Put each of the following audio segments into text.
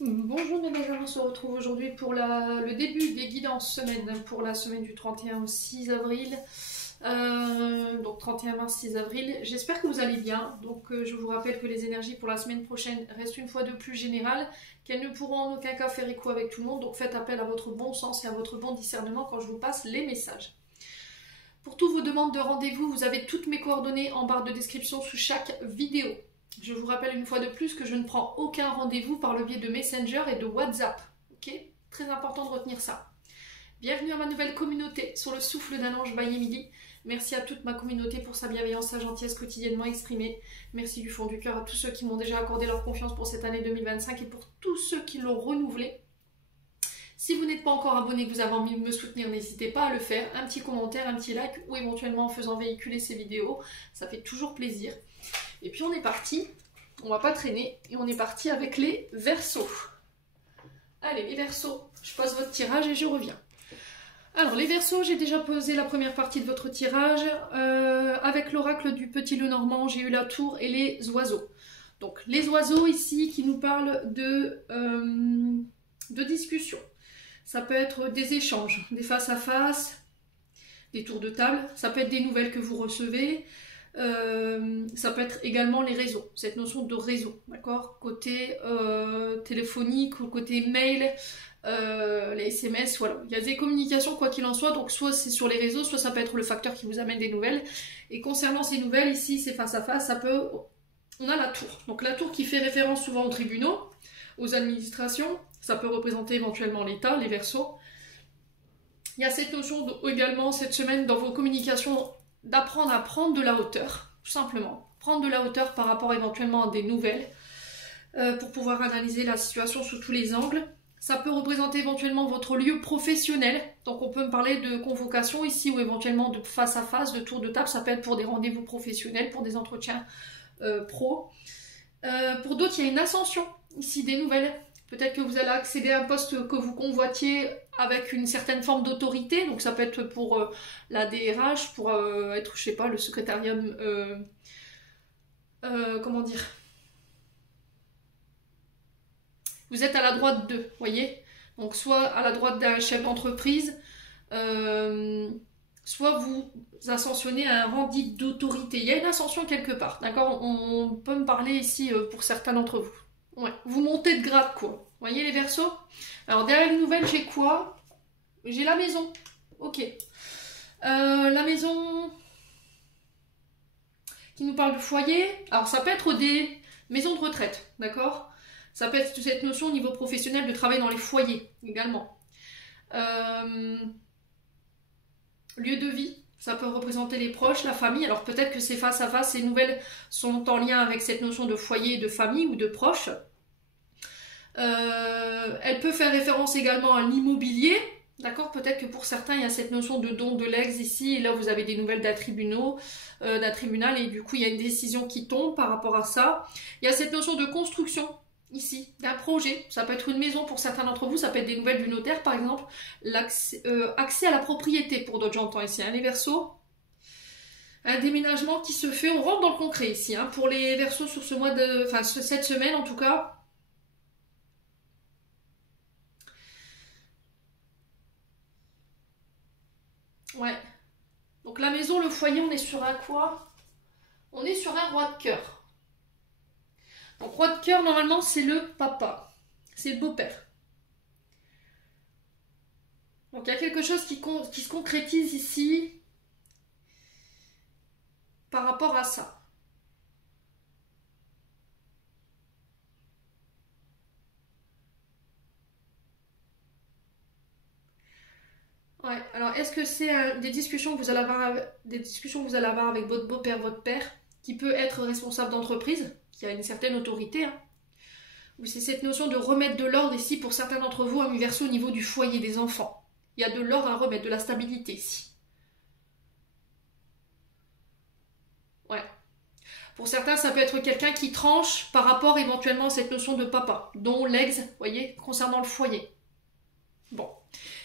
Bonjour mes magasins, on se retrouve aujourd'hui pour le début des guides en semaine, pour la semaine du 31 au 6 avril. Donc 31 mars, 6 avril. J'espère que vous allez bien. Donc je vous rappelle que les énergies pour la semaine prochaine restent une fois de plus générales, qu'elles ne pourront en aucun cas faire écho avec tout le monde. Donc faites appel à votre bon sens et à votre bon discernement quand je vous passe les messages. Pour toutes vos demandes de rendez-vous, vous avez toutes mes coordonnées en barre de description sous chaque vidéo. Je vous rappelle une fois de plus que je ne prends aucun rendez-vous par le biais de Messenger et de WhatsApp. Ok? Très important de retenir ça. Bienvenue à ma nouvelle communauté sur le souffle d'un ange by Emily. Merci à toute ma communauté pour sa bienveillance, sa gentillesse quotidiennement exprimée. Merci du fond du cœur à tous ceux qui m'ont déjà accordé leur confiance pour cette année 2025 et pour tous ceux qui l'ont renouvelée. Si vous n'êtes pas encore abonné, que vous avez envie de me soutenir, n'hésitez pas à le faire. Un petit commentaire, un petit like ou éventuellement en faisant véhiculer ces vidéos. Ça fait toujours plaisir. Et puis on est parti, on va pas traîner, et on est parti avec les Verseaux. Allez les Verseaux, je pose votre tirage et je reviens. Alors les Verseaux, j'ai déjà posé la première partie de votre tirage. Avec l'oracle du Petit Lenormand, j'ai eu la tour et les oiseaux. Donc les oiseaux ici qui nous parlent de discussion. Ça peut être des échanges, des face à face, des tours de table, ça peut être des nouvelles que vous recevez. Ça peut être également les réseaux, cette notion de réseau, d'accord, côté téléphonique ou côté mail, les SMS, voilà, il y a des communications quoi qu'il en soit, donc soit c'est sur les réseaux, soit ça peut être le facteur qui vous amène des nouvelles. Et concernant ces nouvelles, ici c'est face à face, on a la tour, donc la tour qui fait référence souvent aux tribunaux, aux administrations, ça peut représenter éventuellement l'État, les Verseaux. Il y a cette notion également cette semaine dans vos communications d'apprendre à prendre de la hauteur, tout simplement. Prendre de la hauteur par rapport éventuellement à des nouvelles, pour pouvoir analyser la situation sous tous les angles. Ça peut représenter éventuellement votre lieu professionnel, donc on peut me parler de convocation ici, ou éventuellement de face à face, de tour de table, ça peut être pour des rendez-vous professionnels, pour des entretiens pro. Pour d'autres, il y a une ascension, ici des nouvelles. Peut-être que vous allez accéder à un poste que vous convoitiez avec une certaine forme d'autorité. Donc ça peut être pour la DRH, pour être, je sais pas, le secrétariat... comment dire? Vous êtes à la droite d'eux, voyez? Donc soit à la droite d'un chef d'entreprise, soit vous ascensionnez à un rang dit d'autorité. Il y a une ascension quelque part, d'accord? On peut me parler ici pour certains d'entre vous. Ouais, vous montez de grade quoi. Vous voyez les Verseaux? Alors derrière les nouvelles, j'ai quoi? J'ai la maison. Ok. La maison qui nous parle du foyer. Alors ça peut être des maisons de retraite, d'accord? Ça peut être cette notion au niveau professionnel de travailler dans les foyers également. Lieu de vie. Ça peut représenter les proches, la famille. Alors peut-être que c'est face à face, ces nouvelles sont en lien avec cette notion de foyer, de famille ou de proches. Elle peut faire référence également à l'immobilier. D'accord, peut-être que pour certains, il y a cette notion de don de legs ici. Et là, vous avez des nouvelles d'un tribunal. Et du coup, il y a une décision qui tombe par rapport à ça. Il y a cette notion de construction ici, d'un projet. Ça peut être une maison pour certains d'entre vous, ça peut être des nouvelles du notaire par exemple, accès à la propriété pour d'autres, j'entends ici, hein, les Verseaux. Un déménagement qui se fait, on rentre dans le concret ici, hein, pour les Verseaux sur ce mois de, enfin cette semaine en tout cas. Ouais. Donc la maison, le foyer, on est sur un quoi? On est sur un roi de cœur. Donc roi de cœur, normalement, c'est le papa. C'est le beau-père. Donc il y a quelque chose qui se concrétise ici par rapport à ça. Ouais, alors est-ce que c'est des discussions que vous allez avoir avec votre beau-père, votre père, qui peut être responsable d'entreprise, qui a une certaine autorité, hein. Ou c'est cette notion de remettre de l'ordre ici pour certains d'entre vous, à Verseau, au niveau du foyer des enfants. Il y a de l'ordre à remettre, de la stabilité ici. Ouais. Pour certains, ça peut être quelqu'un qui tranche par rapport éventuellement à cette notion de papa, dont l'ex, vous voyez, concernant le foyer. Bon.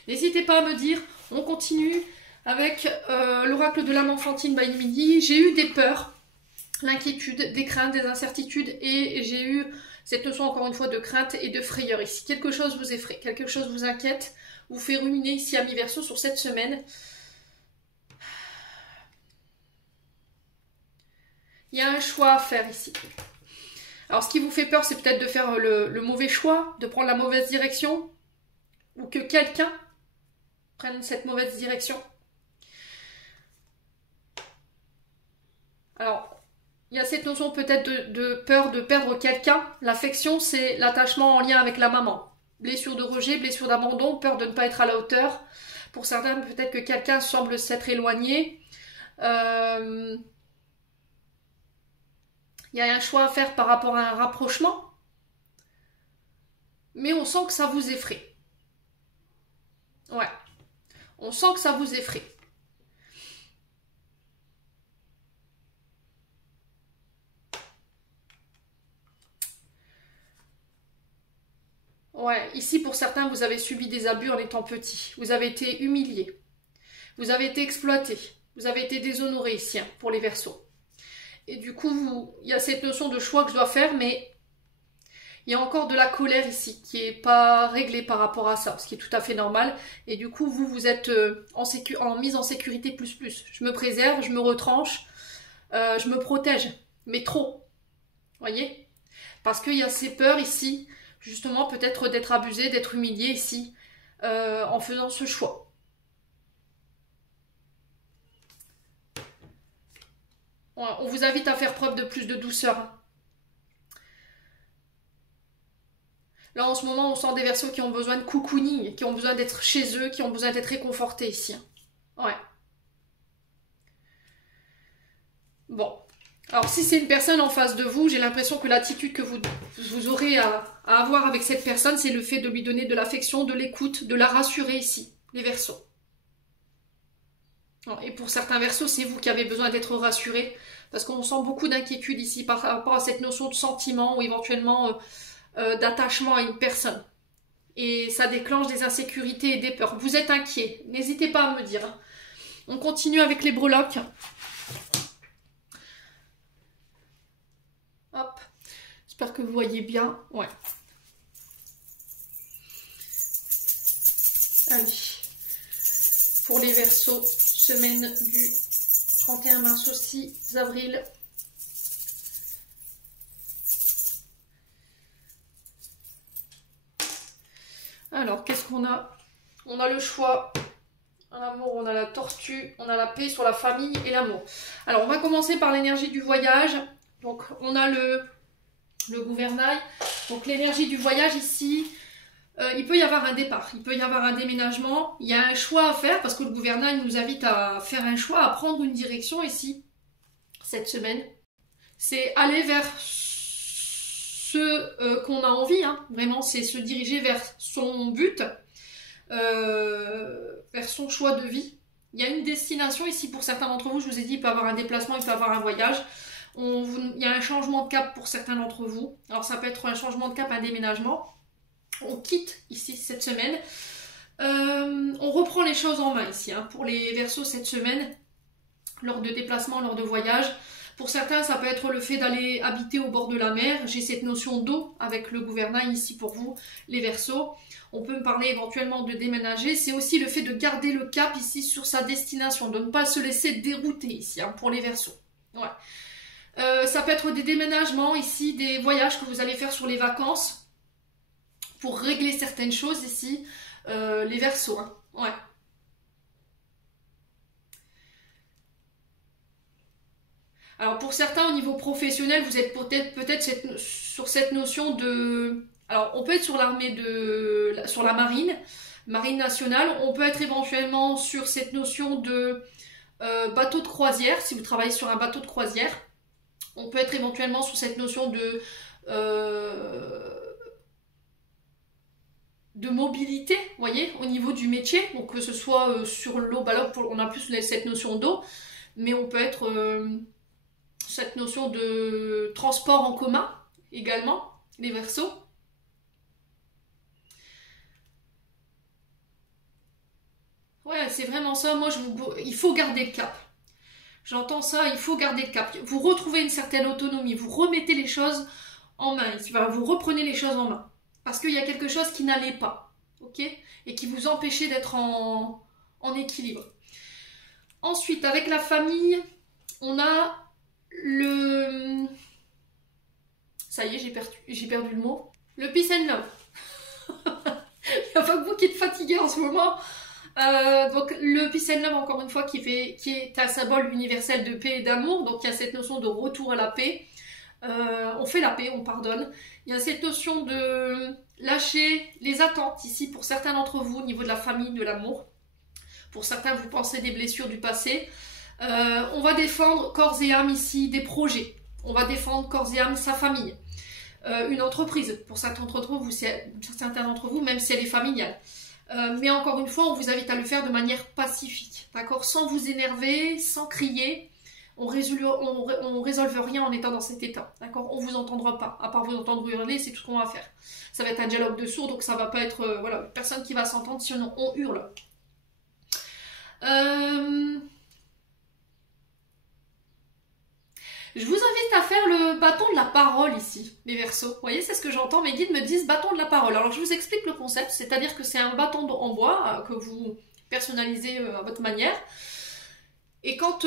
N'hésitez pas à me dire, on continue avec l'oracle de l'âme enfantine by Emily. J'ai eu des peurs, l'inquiétude, des craintes, des incertitudes et j'ai eu Cette notion, encore une fois, de crainte et de frayeur ici. Quelque chose vous effraie, quelque chose vous inquiète, vous fait ruminer ici, amis Verseau, sur cette semaine. Il y a un choix à faire ici. Alors, ce qui vous fait peur, c'est peut-être de faire le mauvais choix, de prendre la mauvaise direction, ou que quelqu'un prenne cette mauvaise direction. Alors, il y a cette notion peut-être de peur de perdre quelqu'un. L'affection, c'est l'attachement en lien avec la maman. Blessure de rejet, blessure d'abandon, peur de ne pas être à la hauteur. Pour certains, peut-être que quelqu'un semble s'être éloigné. Il y a un choix à faire par rapport à un rapprochement. Mais on sent que ça vous effraie. Ouais. On sent que ça vous effraie. Ouais, ici pour certains, vous avez subi des abus en étant petit. Vous avez été humilié. Vous avez été exploité. Vous avez été déshonoré ici, hein, pour les Verseaux. Et du coup, il y a cette notion de choix que je dois faire, mais il y a encore de la colère ici qui n'est pas réglée par rapport à ça, ce qui est tout à fait normal. Et du coup, vous êtes en mise en sécurité plus. Je me préserve, je me retranche, je me protège, mais trop. Voyez? Parce qu'il y a ces peurs ici, justement, peut-être d'être abusé, d'être humilié ici, en faisant ce choix. On vous invite à faire preuve de plus de douceur. Là, en ce moment, on sent des Verseaux qui ont besoin de cocooning, qui ont besoin d'être chez eux, qui ont besoin d'être réconfortés ici. Ouais. Bon. Alors, si c'est une personne en face de vous, j'ai l'impression que l'attitude que vous aurez à avoir avec cette personne, c'est le fait de lui donner de l'affection, de l'écoute, de la rassurer ici, les Verseaux. Et pour certains Verseaux, c'est vous qui avez besoin d'être rassurés, parce qu'on sent beaucoup d'inquiétude ici par rapport à cette notion de sentiment ou éventuellement d'attachement à une personne. Et ça déclenche des insécurités et des peurs. Vous êtes inquiet, n'hésitez pas à me dire. On continue avec les breloques. Hop, j'espère que vous voyez bien. Ouais. Allez. Pour les Verseaux, semaine du 31 mars au 6 avril. Alors, qu'est-ce qu'on a? On a le choix. En amour, on a la tortue, on a la paix sur la famille et l'amour. Alors, on va commencer par l'énergie du voyage. Donc, on a le gouvernail. Donc, l'énergie du voyage ici, il peut y avoir un départ, il peut y avoir un déménagement. Il y a un choix à faire parce que le gouvernail nous invite à faire un choix, à prendre une direction ici, cette semaine. C'est aller vers ce qu'on a envie, hein. Vraiment, c'est se diriger vers son but, vers son choix de vie. Il y a une destination ici pour certains d'entre vous, je vous ai dit, il peut y avoir un déplacement, il peut y avoir un voyage. Il y a un changement de cap pour certains d'entre vous. Alors ça peut être un changement de cap, un déménagement. On quitte ici cette semaine. On reprend les choses en main ici, hein, pour les Verseaux cette semaine, lors de déplacements, lors de voyages. Pour certains, ça peut être le fait d'aller habiter au bord de la mer. J'ai cette notion d'eau avec le gouvernail ici pour vous, les Verseaux. On peut me parler éventuellement de déménager. C'est aussi le fait de garder le cap ici sur sa destination, de ne pas se laisser dérouter ici, hein, pour les Verseaux. Ouais. Ça peut être des déménagements ici, des voyages que vous allez faire sur les vacances pour régler certaines choses ici, les Verseaux. Hein. Ouais. Alors pour certains au niveau professionnel, vous êtes peut-être sur cette notion de... Alors on peut être sur sur la marine nationale, on peut être éventuellement sur cette notion de bateau de croisière, si vous travaillez sur un bateau de croisière. On peut être éventuellement sur cette notion de mobilité, vous voyez, au niveau du métier. Donc que ce soit sur l'eau, bah là on a plus cette notion d'eau, mais on peut être cette notion de transport en commun également, les Verseaux. Ouais, c'est vraiment ça. Moi, il faut garder le cap. J'entends ça, il faut garder le cap. Vous retrouvez une certaine autonomie, vous remettez les choses en main. Vous reprenez les choses en main. Parce qu'il y a quelque chose qui n'allait pas. Ok? Et qui vous empêchait d'être en équilibre. Ensuite, avec la famille, on a le... Ça y est, j'ai perdu le mot. Le peace and love. Il n'y a pas que vous qui êtes fatigué en ce moment. Donc le peace and love, encore une fois, qui est un symbole universel de paix et d'amour. Donc il y a cette notion de retour à la paix. On fait la paix, on pardonne. Il y a cette notion de lâcher les attentes ici pour certains d'entre vous au niveau de la famille, de l'amour. Pour certains, vous pensez des blessures du passé. On va défendre corps et âme ici des projets. On va défendre corps et âme sa famille. Une entreprise, pour certains d'entre vous, même si elle est familiale. Mais encore une fois, on vous invite à le faire de manière pacifique, d'accord? Sans vous énerver, sans crier. On résolve rien en étant dans cet état, d'accord? On vous entendra pas, à part vous entendre hurler, c'est tout ce qu'on va faire. Ça va être un dialogue de sourds, donc ça va pas être voilà, personne qui va s'entendre si on hurle. Je vous invite à faire le bâton de la parole ici, les Verseaux. Vous voyez, c'est ce que j'entends, mes guides me disent bâton de la parole. Alors je vous explique le concept, c'est-à-dire que c'est un bâton en bois que vous personnalisez à votre manière. Et quand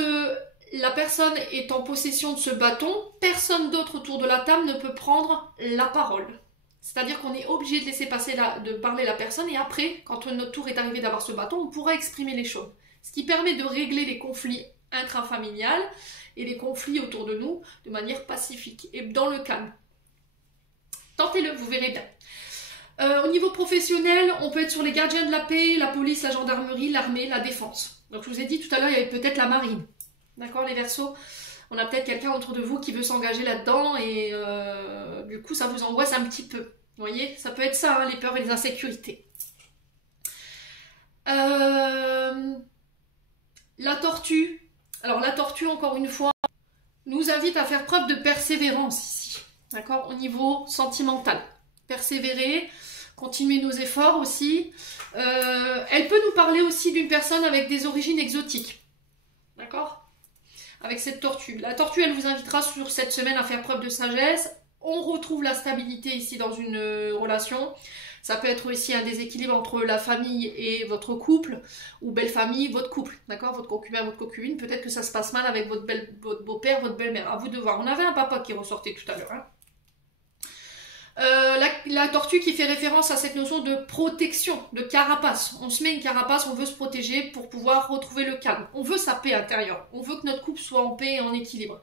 la personne est en possession de ce bâton, personne d'autre autour de la table ne peut prendre la parole. C'est-à-dire qu'on est obligé de laisser passer de parler la personne et après, quand notre tour est arrivé d'avoir ce bâton, on pourra exprimer les choses. Ce qui permet de régler les conflits intrafamiliales et les conflits autour de nous de manière pacifique et dans le calme. Tentez-le, vous verrez bien. Au niveau professionnel, on peut être sur les gardiens de la paix, la police, la gendarmerie, l'armée, la défense. Donc je vous ai dit tout à l'heure, il y avait peut-être la marine. D'accord, les Verseaux? On a peut-être quelqu'un autour de vous qui veut s'engager là-dedans et du coup ça vous angoisse un petit peu. Vous voyez, ça peut être ça, hein, les peurs et les insécurités. La tortue. Alors la tortue, encore une fois, nous invite à faire preuve de persévérance ici. D'accord, au niveau sentimental. Persévérer, continuer nos efforts aussi. Elle peut nous parler aussi d'une personne avec des origines exotiques. D'accord? Avec cette tortue. La tortue, elle vous invitera sur cette semaine à faire preuve de sagesse. On retrouve la stabilité ici dans une relation. Ça peut être aussi un déséquilibre entre la famille et votre couple, ou belle famille, votre couple, d'accord? Votre concubin, votre concubine. Peut-être que ça se passe mal avec votre beau-père, votre belle-mère. À vous de voir. On avait un papa qui ressortait tout à l'heure. Hein. La tortue qui fait référence à cette notion de protection, de carapace. On se met une carapace, on veut se protéger pour pouvoir retrouver le calme. On veut sa paix intérieure. On veut que notre couple soit en paix et en équilibre.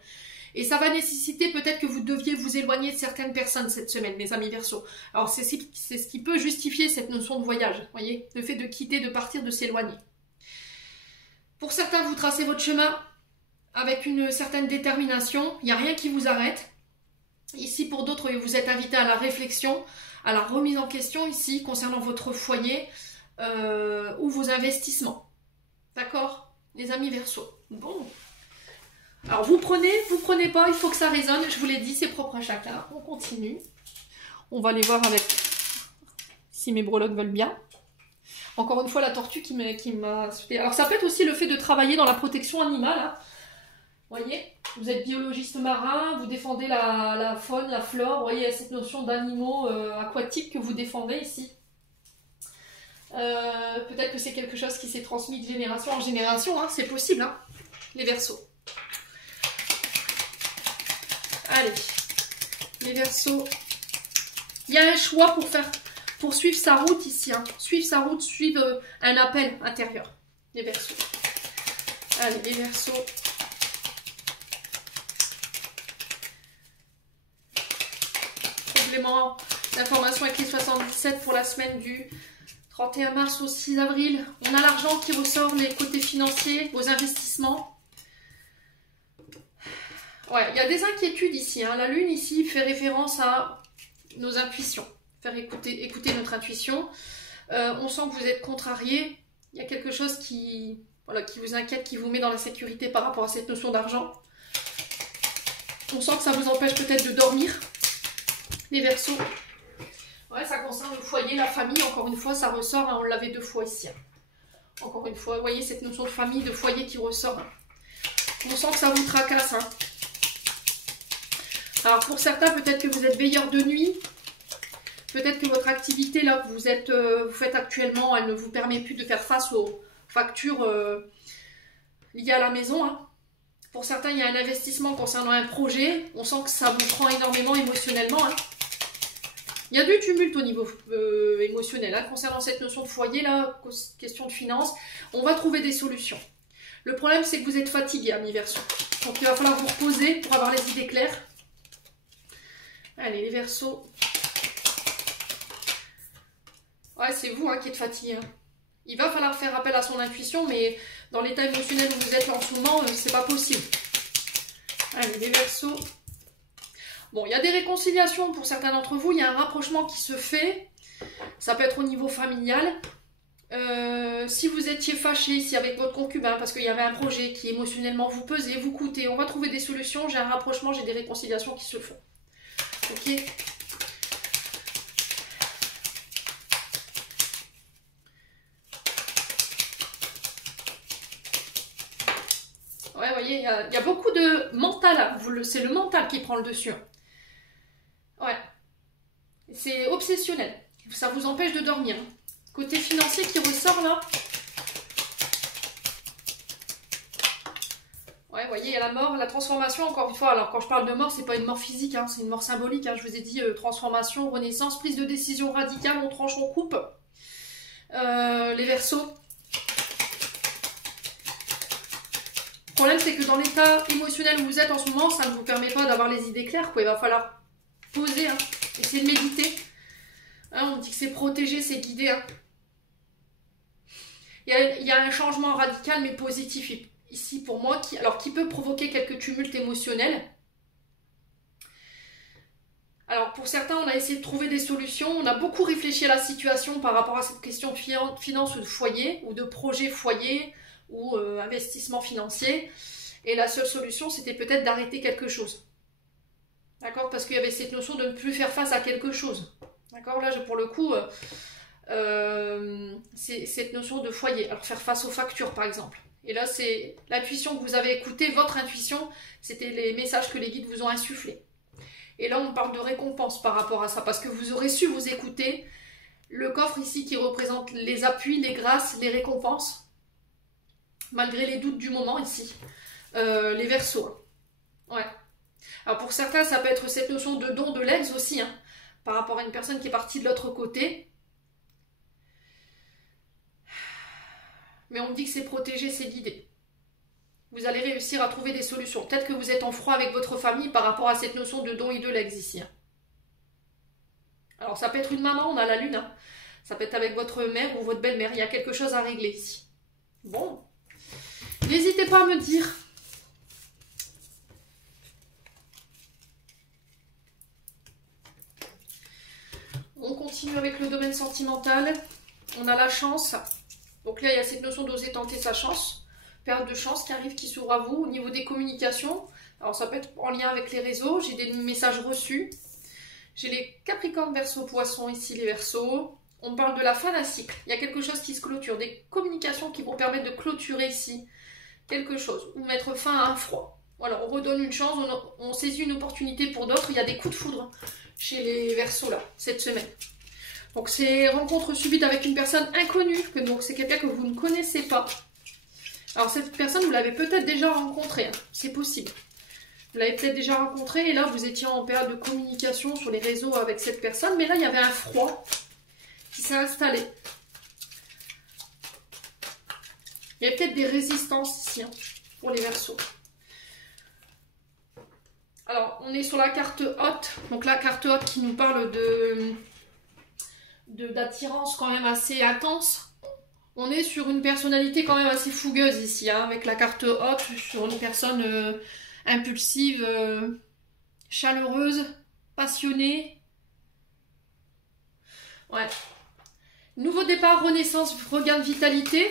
Et ça va nécessiter peut-être que vous deviez vous éloigner de certaines personnes cette semaine, mes amis Verseaux. Alors c'est ce qui peut justifier cette notion de voyage, voyez, le fait de quitter, de partir, de s'éloigner. Pour certains, vous tracez votre chemin avec une certaine détermination, il n'y a rien qui vous arrête. Ici, pour d'autres, vous êtes invités à la réflexion, à la remise en question ici, concernant votre foyer ou vos investissements. D'accord, les amis Verseaux? Bon. Alors, vous prenez pas, il faut que ça résonne. Je vous l'ai dit, c'est propre à chacun. On continue. On va aller voir avec si mes breloques veulent bien. Encore une fois, la tortue qui m'a... Alors, ça peut être aussi le fait de travailler dans la protection animale. Hein. Vous voyez, vous êtes biologiste marin, vous défendez la faune, la flore. Vous voyez, cette notion d'animaux aquatiques que vous défendez ici. Peut-être que c'est quelque chose qui s'est transmis de génération en génération. Hein. C'est possible, hein, les Verseaux. Allez, les Verseaux, il y a un choix pour suivre sa route ici. Hein. Suivre sa route, suivre un appel intérieur. Les Verseaux. Allez, les Verseaux. Complément d'information avec les 77 pour la semaine du 31 mars au 6 avril. On a l'argent qui ressort, les côtés financiers, vos investissements. Ouais, il y a des inquiétudes ici. Hein. La lune ici fait référence à nos intuitions. Faire écouter notre intuition. On sent que vous êtes contrarié. Il y a quelque chose qui vous inquiète, qui vous met dans la sécurité par rapport à cette notion d'argent. On sent que ça vous empêche peut-être de dormir. Les Verseaux. Ouais, ça concerne le foyer, la famille. Encore une fois, ça ressort. Hein. On l'avait 2 fois ici. Hein. Encore une fois, vous voyez cette notion de famille, de foyer qui ressort. Hein. On sent que ça vous tracasse. Hein. Alors pour certains, peut-être que vous êtes veilleur de nuit. Peut-être que votre activité là que vous faites actuellement, elle ne vous permet plus de faire face aux factures liées à la maison. Hein. Pour certains, il y a un investissement concernant un projet. On sent que ça vous prend énormément émotionnellement. Hein. Il y a du tumulte au niveau émotionnel. Hein. Concernant cette notion de foyer, là, question de finances, on va trouver des solutions. Le problème, c'est que vous êtes fatigué, amis Verseaux. Donc, il va falloir vous reposer pour avoir les idées claires. Allez, les Verseaux. Ouais, c'est vous hein, qui êtes fatigué. Hein. Il va falloir faire appel à son intuition, mais dans l'état émotionnel où vous êtes là en ce moment, c'est pas possible. Allez, les Verseaux. Bon, il y a des réconciliations pour certains d'entre vous. Il y a un rapprochement qui se fait. Ça peut être au niveau familial. Si vous étiez fâché ici avec votre concubin parce qu'il y avait un projet qui émotionnellement vous pesait, vous coûtait, on va trouver des solutions. J'ai un rapprochement, j'ai des réconciliations qui se font. Ok. Ouais, vous voyez, il y a beaucoup de mental là. C'est le mental qui prend le dessus. Ouais. C'est obsessionnel. Ça vous empêche de dormir. Côté financier qui ressort là. Ouais, vous voyez, il y a la mort, la transformation, encore une fois. Alors, quand je parle de mort, c'est pas une mort physique, hein, c'est une mort symbolique. Hein. Je vous ai dit transformation, renaissance, prise de décision radicale, on tranche, on coupe. Les Verseaux. Le problème, c'est que dans l'état émotionnel où vous êtes en ce moment, ça ne vous permet pas d'avoir les idées claires. Quoi. Il va falloir poser, hein, essayer de méditer. Hein, on dit que c'est protégé, c'est guidé. Hein. Il y a un changement radical, mais positif ici pour moi, qui peut provoquer quelques tumultes émotionnels. Alors pour certains, on a essayé de trouver des solutions. On a beaucoup réfléchi à la situation par rapport à cette question de finance ou de foyer, ou de projet foyer, ou investissement financier. Et la seule solution, c'était peut-être d'arrêter quelque chose. D'accord? Parce qu'il y avait cette notion de ne plus faire face à quelque chose. D'accord? Là, pour le coup, c'est cette notion de foyer. Alors, faire face aux factures, par exemple. Et là, c'est l'intuition que vous avez écoutée, votre intuition, c'était les messages que les guides vous ont insufflés. Et là, on parle de récompense par rapport à ça, parce que vous aurez su vous écouter. Le coffre ici qui représente les appuis, les grâces, les récompenses. Malgré les doutes du moment ici. Les Verseaux. Hein. Ouais. Alors pour certains, ça peut être cette notion de don de l'ex aussi. Hein, par rapport à une personne qui est partie de l'autre côté. Mais on me dit que c'est protégé, c'est guidé. Vous allez réussir à trouver des solutions. Peut-être que vous êtes en froid avec votre famille par rapport à cette notion de don et de l'ex ici. Hein. Alors ça peut être une maman, on a la lune. Hein. Ça peut être avec votre mère ou votre belle-mère. Il y a quelque chose à régler ici. Bon. N'hésitez pas à me dire. On continue avec le domaine sentimental. On a la chance. Donc là, il y a cette notion d'oser tenter sa chance. Période de chance qui arrive, qui s'ouvre à vous. Au niveau des communications, alors ça peut être en lien avec les réseaux. J'ai des messages reçus. J'ai les Capricornes, Verseaux, Poissons, ici les Verseaux. On parle de la fin d'un cycle. Il y a quelque chose qui se clôture. Des communications qui vont permettre de clôturer ici quelque chose. Ou mettre fin à un froid. Voilà, on redonne une chance. On saisit une opportunité pour d'autres. Il y a des coups de foudre chez les Verseaux là, cette semaine. Donc c'est rencontre subite avec une personne inconnue, donc c'est quelqu'un que vous ne connaissez pas. Alors cette personne, vous l'avez peut-être déjà rencontrée, hein, c'est possible. Vous l'avez peut-être déjà rencontrée et là vous étiez en période de communication sur les réseaux avec cette personne, mais là il y avait un froid qui s'est installé. Il y a peut-être des résistances ici, hein, pour les Verseaux. Alors, on est sur la carte haute. Donc la carte haute qui nous parle d'attirance quand même assez intense. On est sur une personnalité quand même assez fougueuse ici, hein, avec la carte haute, sur une personne impulsive, chaleureuse, passionnée. Ouais. Nouveau départ, renaissance, regain de vitalité.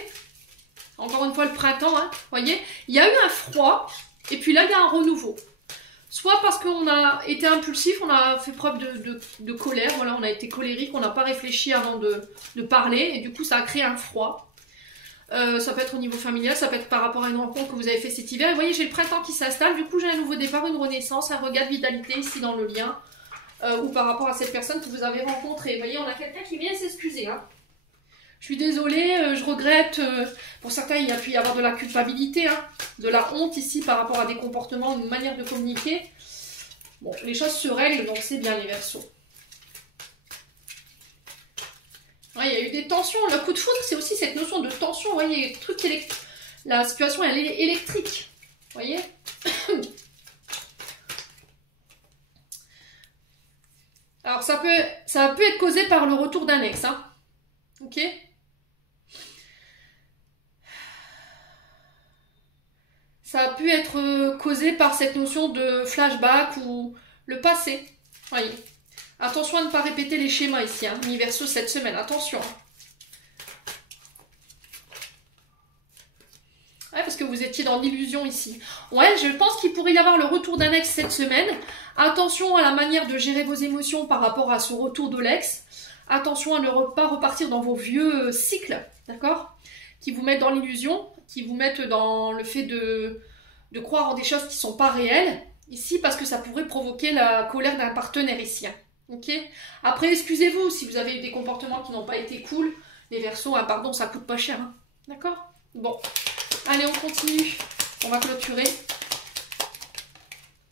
Encore une fois le printemps, hein, voyez. Il y a eu un froid, et puis là il y a un renouveau. Soit parce qu'on a été impulsif, on a fait preuve de colère, voilà, on a été colérique, on n'a pas réfléchi avant de parler, et du coup ça a créé un froid. Ça peut être au niveau familial, ça peut être par rapport à une rencontre que vous avez fait cet hiver. Vous voyez, j'ai le printemps qui s'installe, du coup j'ai un nouveau départ, une renaissance, un regain de vitalité ici dans le lien. Ou par rapport à cette personne que vous avez rencontrée. Vous voyez, on a quelqu'un qui vient s'excuser. Hein. Je suis désolée, je regrette. Pour certains, il y a pu y avoir de la culpabilité, hein, de la honte ici par rapport à des comportements, une manière de communiquer. Bon, les choses se règlent, donc c'est bien les Verseaux. Ouais, il y a eu des tensions. Le coup de foudre, c'est aussi cette notion de tension. Vous voyez, le truc la situation, elle est électrique. Vous voyez. Alors, ça peut être causé par le retour d'un ex. Hein. Ok. Ça a pu être causé par cette notion de flashback ou le passé. Voyez. Attention à ne pas répéter les schémas ici, hein, Verseau cette semaine. Attention. Ouais, parce que vous étiez dans l'illusion ici. Ouais, je pense qu'il pourrait y avoir le retour d'un ex cette semaine. Attention à la manière de gérer vos émotions par rapport à ce retour de l'ex. Attention à ne pas repartir dans vos vieux cycles, d'accord? Qui vous mettent dans l'illusion, qui vous mettent dans le fait de croire en des choses qui ne sont pas réelles. Ici, parce que ça pourrait provoquer la colère d'un partenaire ici. Hein. Ok. Après, excusez-vous si vous avez eu des comportements qui n'ont pas été cool. Les Verseaux, ah, pardon, ça coûte pas cher. Hein. D'accord? Bon. Allez, on continue. On va clôturer.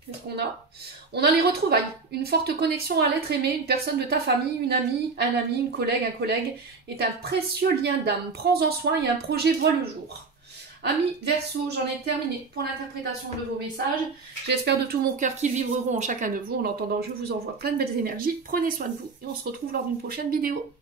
Qu'est-ce qu'on a? On a les retrouvailles. Une forte connexion à l'être aimé, une personne de ta famille, une amie, un ami, une collègue, un collègue, est un précieux lien d'âme. Prends-en soin et un projet voit le jour. Amis Verseaux, j'en ai terminé pour l'interprétation de vos messages. J'espère de tout mon cœur qu'ils vibreront en chacun de vous. En attendant, je vous envoie plein de belles énergies. Prenez soin de vous et on se retrouve lors d'une prochaine vidéo.